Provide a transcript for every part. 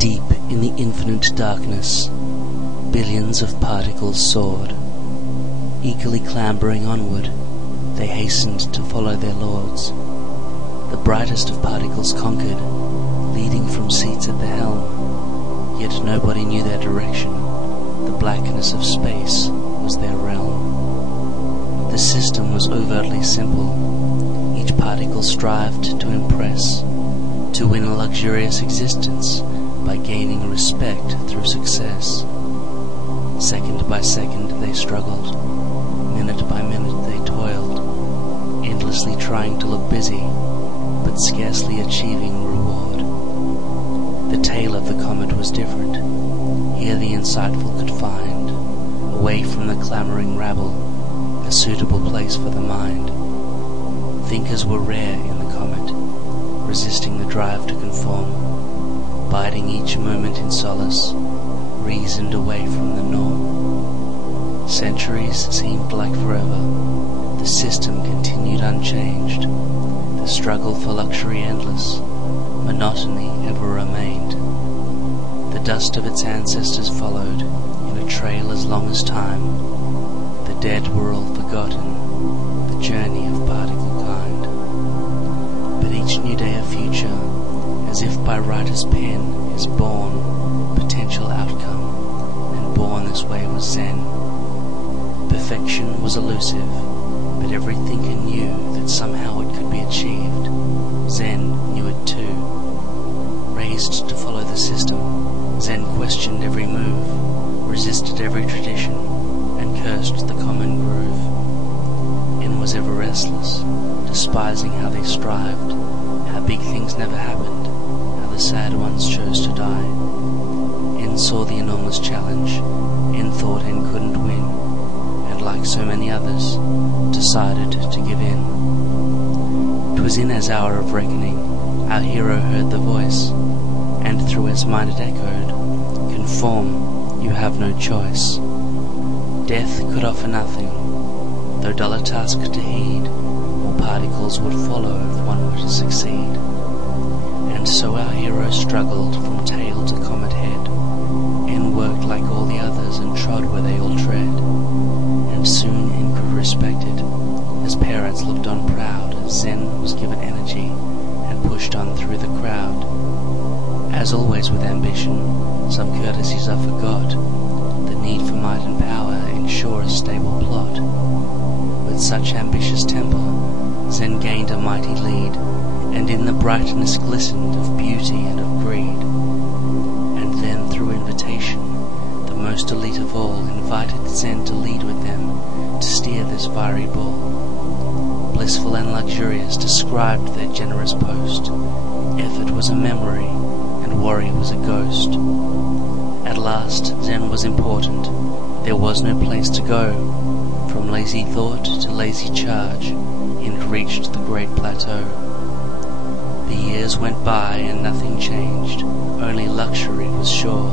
Deep in the infinite darkness, billions of particles soared. Eagerly clambering onward, they hastened to follow their lords. The brightest of particles conquered, leading from seats at the helm. Yet nobody knew their direction. The blackness of space was their realm. The system was overtly simple. Each particle strived to impress, to win a luxurious existence by gaining respect through success. Second by second they struggled, minute by minute they toiled, endlessly trying to look busy, but scarcely achieving reward. The tale of the comet was different. Here the insightful could find, away from the clamouring rabble, a suitable place for the mind. Thinkers were rare in the comet, resisting the drive to conform, biding each moment in solace, reasoned away from the norm. Centuries seemed like forever. The system continued unchanged. The struggle for luxury endless. Monotony ever remained. The dust of its ancestors followed in a trail as long as time. The dead were all forgotten, the journey of particle kind. But each new day a future, as if by writer's pen, is born, potential outcome, and born this way was Zen. Perfection was elusive, but every thinker knew that somehow it could be achieved. Zen knew it too. Raised to follow the system, Zen questioned every move, resisted every tradition, and cursed the common groove. And was ever restless, despising how they strived, how big things never happened, how the sad ones chose to die. N saw the enormous challenge, N thought N couldn't win, and like so many others, decided to give in. 'Twas in his hour of reckoning, our hero heard the voice, and through his mind it echoed, "Conform, you have no choice." Death could offer nothing, though dull a task to heed, more particles would follow if one were to succeed. And so our hero struggled from tail to comet head, and worked like all the others and trod where they all tread. And soon N grew respected, his parents looked on proud as Zen was given energy and pushed on through the crowd. As always with ambition, some courtesies are forgot. The need for might and power ensure a stable plot. With such ambitious temper, Zen gained a mighty lead, and in the brightness glistened of beauty and of greed. And then through invitation, the most elite of all invited Zen to lead with them, to steer this fiery ball. Blissful and luxurious described their generous post. Effort was a memory, and worry was a ghost. At last Zen was important. There was no place to go. From lazy thought to lazy charge, and reached the great plateau. The years went by and nothing changed, only luxury was sure.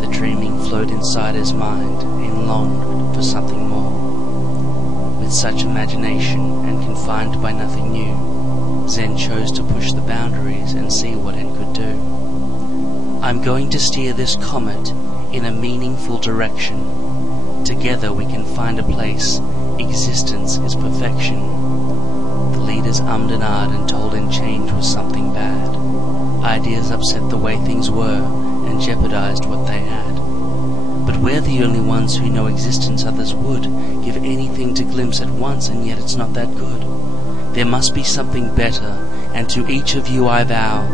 The dreaming flowed inside his mind, and longed for something more. With such imagination, and confined by nothing new, Zen chose to push the boundaries and see what N could do. "I'm going to steer this comet in a meaningful direction. Together we can find a place. Existence is perfection." The leaders ummed and ahed and told N change was something bad. Ideas upset the way things were and jeopardized what they had. But we're the only ones who know existence. Others would give anything to glimpse at once, and yet it's not that good. There must be something better, and to each of you I vow,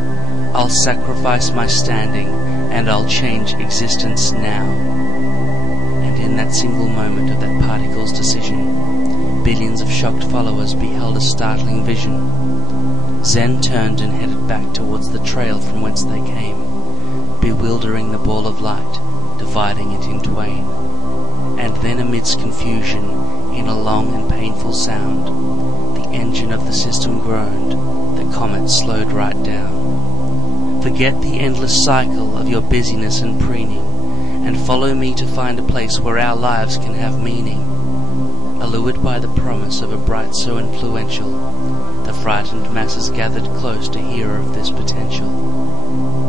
I'll sacrifice my standing, and I'll change existence now. And in that single moment of that particle's decision, billions of shocked followers beheld a startling vision. Zen turned and headed back towards the trail from whence they came, bewildering the ball of light, dividing it in twain. And then amidst confusion, in a long and painful sound, the engine of the system groaned, the comet slowed right down. Forget the endless cycle of your busyness and preening, and follow me to find a place where our lives can have meaning. Allured by the promise of a bright so influential, the frightened masses gathered close to hear of this potential.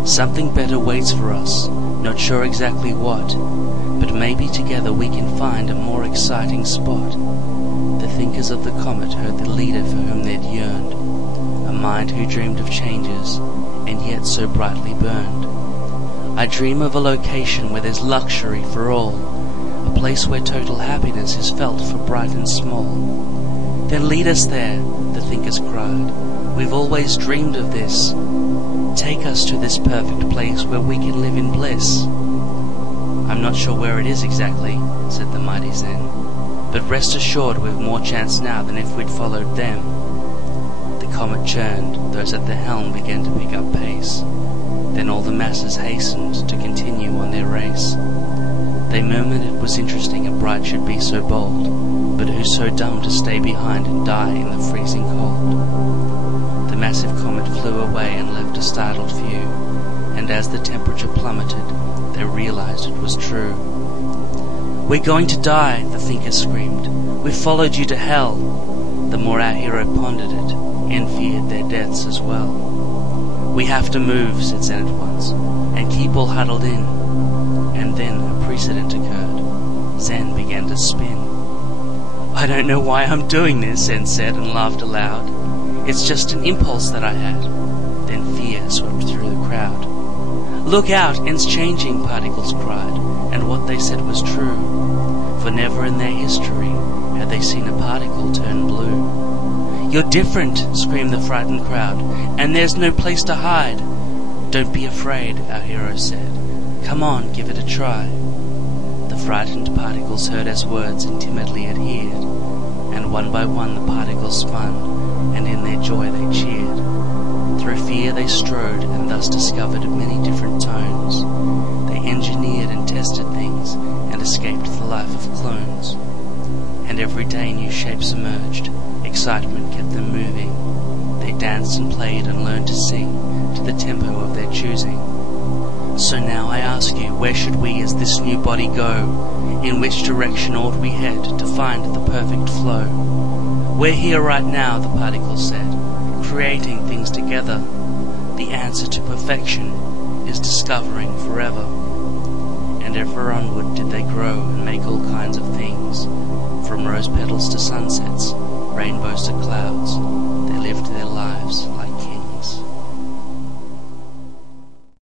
Something better waits for us, not sure exactly what, but maybe together we can find a more exciting spot. The thinkers of the comet heard the leader for whom they'd yearned, a mind who dreamed of changes, and yet so brightly burned. I dream of a location where there's luxury for all, a place where total happiness is felt for bright and small. Then lead us there, the thinkers cried. We've always dreamed of this. Take us to this perfect place where we can live in bliss. I'm not sure where it is exactly, said the mighty Zen, but rest assured we've more chance now than if we'd followed them. The comet churned, those at the helm began to pick up pace. Then all the masses hastened to continue on their race. They murmured it was interesting a bride should be so bold, but who's so dumb to stay behind and die in the freezing cold? The massive comet flew away and left a startled few, and as the temperature plummeted, they realized it was true. We're going to die, the thinkers screamed. We've followed you to hell. The more our hero pondered it, and feared their deaths as well. We have to move, said Zen at once, and keep all huddled in. And then a precedent occurred. Zen began to spin. I don't know why I'm doing this, Zen said and laughed aloud. It's just an impulse that I had. Then fear swept through the crowd. Look out, En's changing, particles cried, and what they said was true. For never in their history had they seen a particle turn blue. You're different, screamed the frightened crowd, and there's no place to hide. Don't be afraid, our hero said. Come on, give it a try. The frightened particles heard his words and timidly adhered, and one by one the particles spun, and in their joy they cheered. Through fear they strode, and thus discovered many different tones. They engineered and tested things, and escaped the life of clones. And every day new shapes emerged, excitement kept them moving. They danced and played and learned to sing, to the tempo of their choosing. So now I ask you, where should we as this new body go? In which direction ought we head to find the perfect flow? We're here right now, the particles said, creating things together. The answer to perfection is discovering forever. And ever onward did they grow and make all kinds of things. From rose petals to sunsets, rainbows to clouds, they lived their lives like